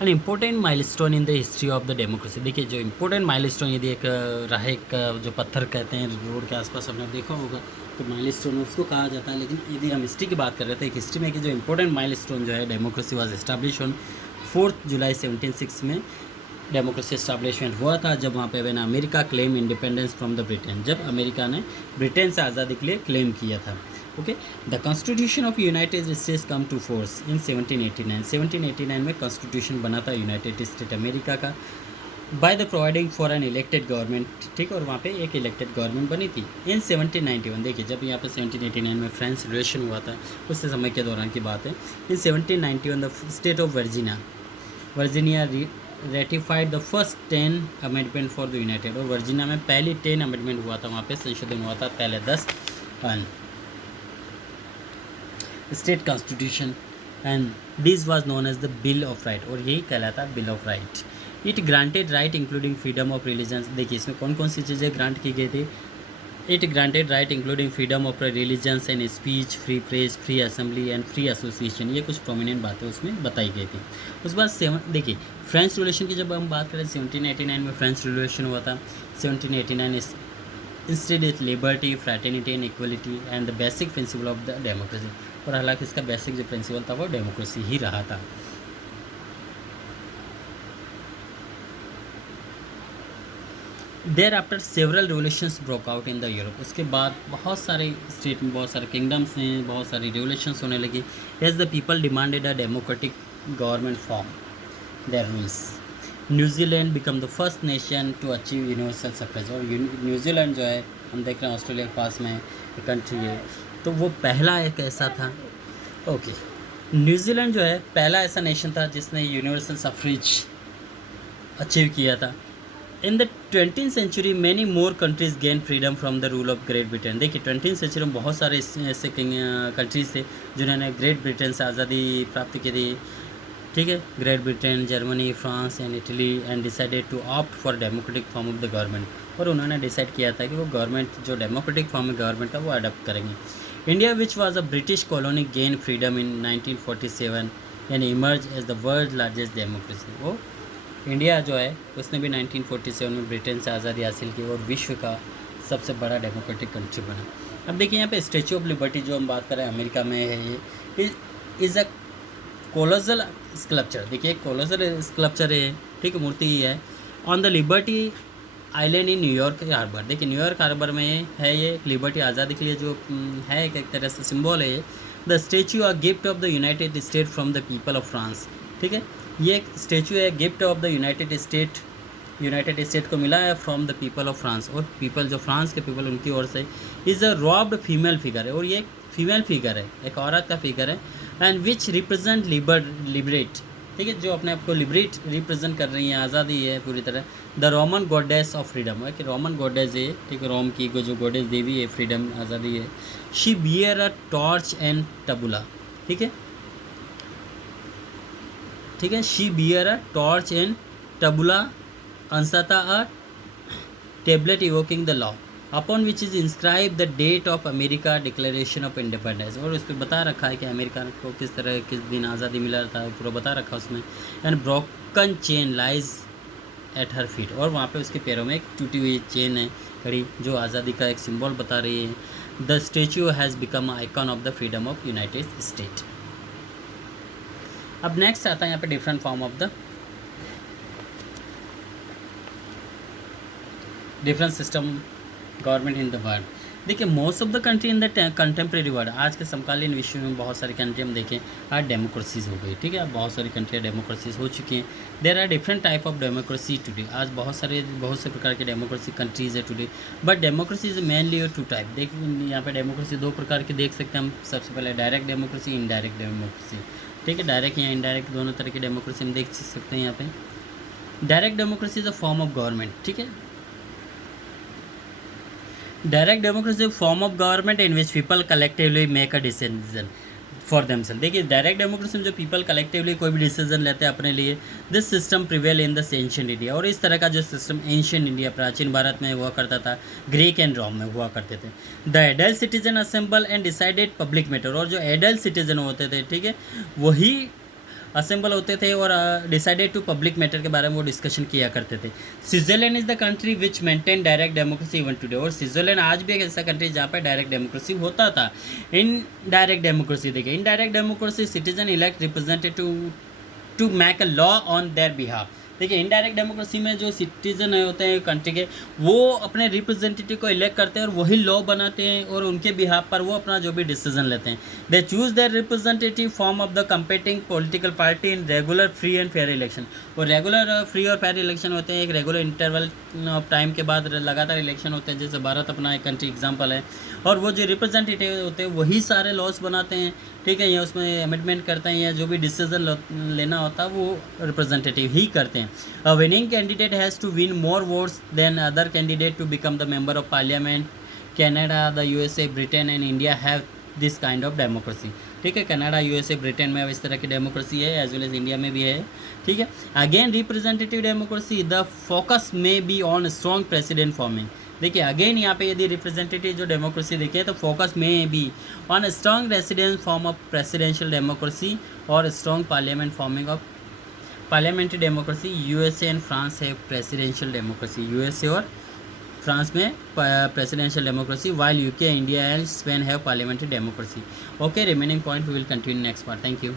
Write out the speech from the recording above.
An important milestone in the history of the democracy. देखिए जो important milestone यदि एक रहा एक जो पत्थर कहते हैं रोड के आसपास आपने देखा होगा तो माइलस्टोन उसको कहा जाता है। लेकिन यदि हम हिस्ट्री की बात कर रहे थे एक हिस्ट्री में कि जो इम्पोर्टेंट माइलस्टोन जो है डेमोक्रेसी वाज एस्टैब्लिश ऑन 4 जुलाई 1706 में डेमोक्रेसी एस्टैब्लिशमेंट हुआ था, जब वहाँ पे ना America claim independence from the Britain, जब अमेरिका ने ब्रिटेन से आज़ादी के लिए क्लेम किया था। Okay, the constitution of United States come to force in 1789। 1789 में कॉन्स्टिट्यूशन बना था यूनाइटेड स्टेट अमेरिका का by the providing for an elected government. ठीक, और वहाँ पे एक इलेक्टेड गवर्नमेंट बनी थी। इन 1791 देखिए जब यहाँ पे 1789 में फ्रेंच रिलेशन हुआ था उस समय के दौरान की बात है। इन 1791 the state of Virginia ratified the first 10 amendment for the United. और वर्जीनिया में पहली 10 अमेंडमेंट हुआ था, वहाँ पे संशोधन हुआ था पहले 10 state constitution and this was known as the bill of right, और यही कहलाता bill of right. It granted right including freedom of religion. देखिए इसमें कौन कौन सी चीज़ें ग्रांट की गई थी। It granted right including freedom of religions and speech, free press, free assembly and free association. ये कुछ प्रोमिनेंट बातें उसमें बताई गई थी। उस बाद देखिए फ्रेंच रिवोल्यूशन की जब हम बात करें 1789 में फ्रेंच रिवोल्यूशन हुआ था। 1789 instead it liberty, fraternity and equality and the basic principle of the democracy. और हालांकि इसका बेसिक जो प्रिंसिपल था वो डेमोक्रेसी ही रहा था। Thereafter several revolutions broke out in the Europe. उसके बाद बहुत सारे स्टेट में बहुत सारे किंगडम्स हैं, बहुत सारी रिवोल्यूशंस होने लगी। As the people demanded a democratic government form their rules. New Zealand become the first nation to achieve universal suffrage. और न्यूजीलैंड जो है हम देख रहे हैं ऑस्ट्रेलिया के पास में एक कंट्री है, तो वो पहला एक ऐसा था। ओके, न्यूजीलैंड जो है पहला ऐसा नेशन था जिसने यूनिवर्सल सफरेज अचीव किया था। In the 20th century many more countries gain freedom from the rule of Great Britain. देखिए 20th सेंचुरी में बहुत सारे ऐसे कंट्रीज थे जिन्होंने ग्रेट ब्रिटेन से आज़ादी प्राप्त की थी। ठीक है, Great Britain, Germany, France and Italy and decided to opt for democratic form of the government. और उन्होंने डिसाइड किया था कि वो गवर्नमेंट जो डेमोक्रेटिक फॉर्म ऑफ गवर्नमेंट है वो अडॉप्ट करेंगे। India which was a British colony gain freedom in 1947 and emerge as the world largest democracy. वो इंडिया जो है उसने भी 1947 में ब्रिटेन से आज़ादी हासिल की और विश्व का सबसे बड़ा डेमोक्रेटिक कंट्री बना। अब देखिए यहाँ पे स्टैचू ऑफ लिबर्टी जो हम बात कर रहे हैं अमेरिका में है, ये इज़ अ कोलोसल स्कल्पचर। देखिए कोलोसल स्कल्पचर है, ठीक है, मूर्ति ही है on the liberty island in New York harbour. देखिए न्यूयॉर्क हार्बर में है ये लिबर्टी, आज़ादी के लिए जो है एक तरह से सिंबल है ये। The statue a gift of the United state from the people of France. ठीक है, ये एक स्टैचू है gift of the United state को मिला है from the people of France. और पीपल जो फ्रांस के पीपल उनकी ओर से is a robbed female figure है, और ये एक फीमेल फिगर है, एक औरत का फिगर है एंड विच रिप्रेजेंट लिबरेट। ठीक है, जो अपने आप को लिबरेट रिप्रेजेंट कर रही है, आज़ादी है पूरी तरह। The Roman goddess of freedom है कि रोमन गॉडेस है, ठीक है, रोम की जो गॉडेस देवी है, फ्रीडम आज़ादी है। She bear a torch and tabula. ठीक है, ठीक है, she bear a torch and tabula ansata a tablet evoking the law upon which is inscribe the date of America Declaration of Independence. और उस पर बता रखा है कि अमेरिका को किस तरह किस दिन आज़ादी मिला था, पूरा बता रखा उसमें। And broken chain lies at her feet. और वहाँ पे उसके पैरों में एक टूटी हुई चेन है कड़ी, जो आज़ादी का एक सिंबल बता रही है। The statue has become icon of the freedom of United State. अब नेक्स्ट आता है यहाँ पे different form of the different system government in the world. देखिए most of the country in the contemporary world, आज के समकालीन विश्व में बहुत सारी कंट्री हम देखें आज डेमोक्रेसीज हो गई। ठीक है, अब बहुत सारी कंट्रियाँ डेमोक्रेसीज हो चुकी हैं। There are different type of democracy today. आज बहुत से प्रकार के डेमोक्रेसी कंट्रीज़ है today, but democracy is mainly two type. देख यहाँ पे डेमोक्रेसी दो प्रकार की देख सकते हैं हम। सबसे पहले डायरेक्ट डेमोक्रेसी, इनडायरेक्ट डेमोक्रेसी। ठीक है, डायरेक्ट या इनडायरेक्ट दोनों तरह की डेमोक्रेसी हम देख सकते हैं यहाँ पे। Direct democracy is a form of government. ठीक है, direct democracy form of government in which people collectively make a decision for themselves. देखिए डायरेक्ट डेमोक्रेसी में जो पीपल कलेक्टिवली कोई भी डिसीजन लेते हैं अपने लिए, this system prevail in the ancient India. और इस तरह का जो सिस्टम एंशिएंट इंडिया प्राचीन भारत में हुआ करता था, ग्रीक एंड रोम में हुआ करते थे। The adult citizen assemble and decided public matter. और जो एडल्ट सिटीजन होते थे, ठीक है, वही असेंबल होते थे और डिसाइडेड टू पब्लिक मैटर के बारे में वो डिस्कशन किया करते थे। Switzerland is the country which maintain direct democracy even today, और स्विट्जरलैंड आज भी एक ऐसा कंट्री जहाँ पर डायरेक्ट डेमोक्रेसी होता था। इन डायरेक्ट डेमोक्रेसी देखिए, indirect democracy citizen elect representative to make a law on their behalf. देखिए इनडायरेक्ट डेमोक्रेसी में जो सिटीजन होते हैं कंट्री के, वो अपने रिप्रेजेंटेटिव को इलेक्ट करते हैं और वही लॉ बनाते हैं और उनके बिहाफ पर वो अपना जो भी डिसीजन लेते हैं। They choose their representative form of the competing political party in regular free and fair election. और रेगुलर फ्री और फेयर इलेक्शन होते हैं, एक रेगुलर इंटरवल ऑफ टाइम के बाद लगातार इलेक्शन होते हैं, जैसे भारत अपना एक कंट्री एग्जाम्पल है। और वो जो रिप्रेजेंटेटिव होते हैं वही सारे लॉस बनाते हैं, ठीक है, या उसमें अमेंडमेंट करते हैं, या जो भी डिसीजन लेना होता है वो रिप्रेजेंटेटिव ही करते हैं। A winning candidate has to win more votes than other candidate to become the member of parliament. Canada, the USA, Britain and India have this kind of democracy. ठीक है, कनाडा, यूएसए, ब्रिटेन में इस तरह की democracy है, as well as India में भी है। ठीक है, again representative democracy, the focus may be on strong president forming. देखिए अगेन यहाँ पे यदि रिप्रेजेंटेटिव जो डेमोक्रेसी देखें तो focus may be on strong residence form of presidential democracy और strong parliament forming of parliamentary democracy. USA and France है presidential democracy, USA और फ्रांस में presidential democracy, while UK, India and Spain have parliamentary democracy. Okay, remaining point we will continue next part. Thank you.